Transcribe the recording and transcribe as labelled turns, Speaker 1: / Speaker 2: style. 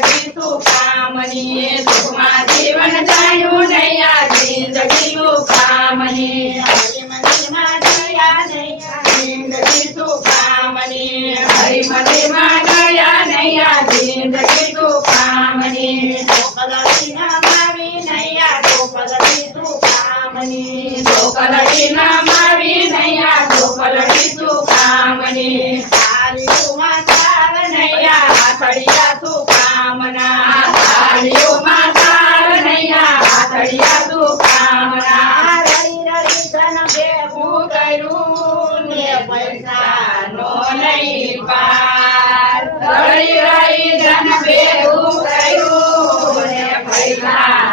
Speaker 1: જગી તું કામની સુખમાં જીવન જાયું નૈયા જિંદગી તું કામની હરિમતીમાં જયા નૈયા જિંદગી તું કામની હરિમતીમાં જયા નૈયા જિંદગી તું કામની ગોકલતી ના માવી નૈયા ગોકલતી તું કામની ગોકલતી ના માવી નૈયા ગોકલતી તું કામની e Pai.